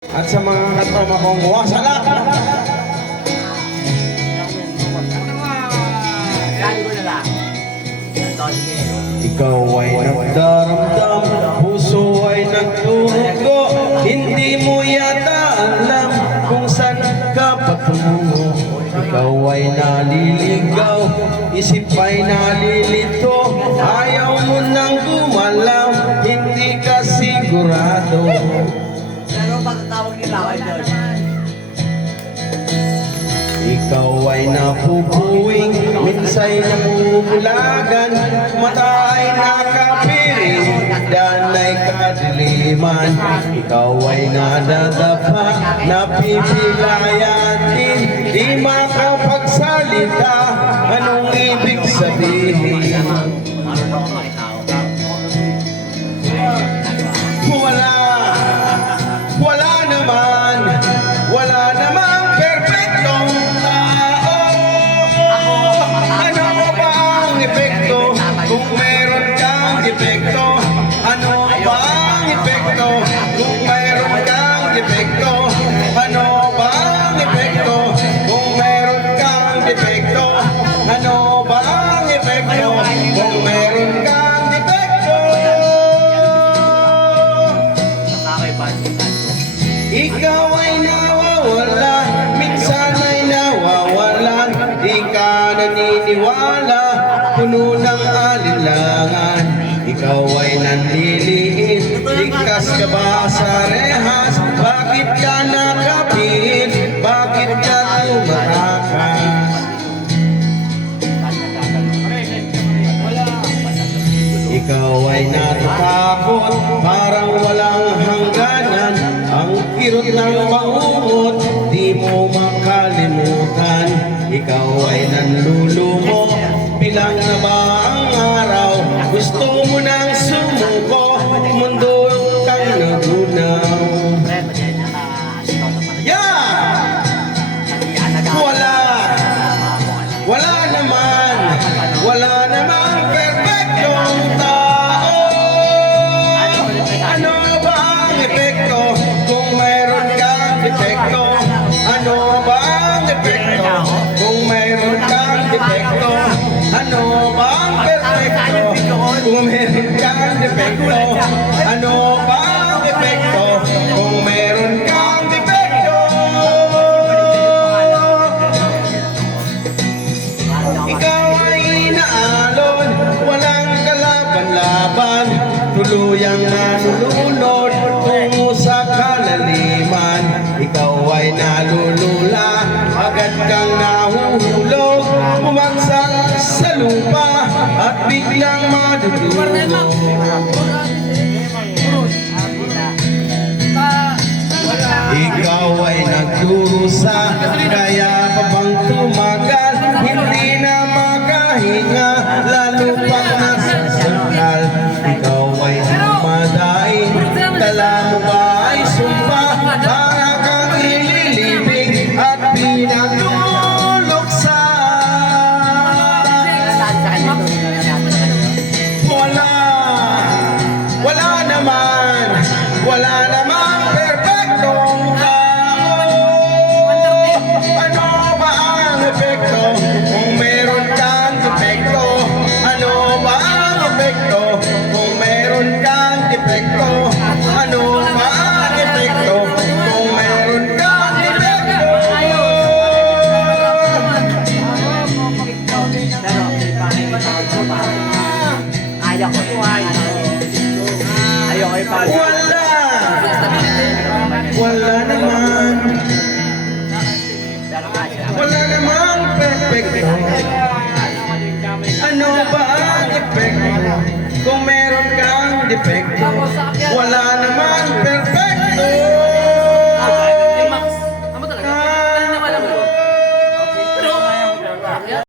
At sa mga katoma kong wasalak. Ikaw ay nagdaramdam, puso ay nagdurugo. Hindi mo yata alam kung saan ka patungo. Ikaw ay naliligaw, isip ay nalilito. Ayaw mo nang gumalaw, hindi ka sigurado. Pero pagkatawag nila ay doon. Ikaw ay napupuwing, minsa'y namumulagan, mata ay nakapiring, danay kadiliman. Ikaw ay nadadapa, napipilayan din, di makapagsalita, anong ibig sabihin? Wala namang perfectong tao. Ano ba ang epekto kung meron kang defekto? Ano ba ang epekto kung meron kang defekto? Ano ba ang epekto kung meron kang defekto? Ano ba ang epekto kung meron kang defekto? Ikaw ay nawawala, minsan ay nawawalan. Di ka naniniwala, puno ng alinlangan. Ikaw ay nanliliit, ligtas ka ba sa rehas? Bakit ka nakapit? Bakit ka tumarakas? Ikaw ay natatakot, parang walang hangganan. Ang kirot ng bangungot, di mo makalimutan. Ikaw ay nanlulumo, bilang na ba ang araw? Gusto mo nang sumuko, mundo kang nagunaw. Yeah! Wala namang perfectong tao. Ano ba ang epekto kung mayroon kang defekto? Ano ba ang epekto kung mayroon kang defekto? Ano ba ang perfecto kung mayroon kang defekto? Ano ba ang epekto kung mayroon kang defekto? Ikaw ay inaalon, walang kalaban-laban, tuluyang nalulunod tungo sa kalaliman. Ikaw ay nalulula, agad kang nahuhulog, bumagsak sa lupa at biglang madudulog. Ikaw ay nagdurusa, kaya pa bang tumagal? Hindi na makahinga, lalo pag nasasakal. Ikaw ay dumadaing, dala mo ba ay sumpa? Para kang ililibing at pinatuloksa. Wala namang perfectong tao. Ano ba ang epekto kung meron kang defekto? Ano ba ang epekto kung meron kang defekto? Ano ba ang epekto kung meron kang defekto? Ayaw ko ito ay. Ayaw ko ito. Wala namang perfecto. Ano ba ang epekto kung meron kang defekto? Wala namang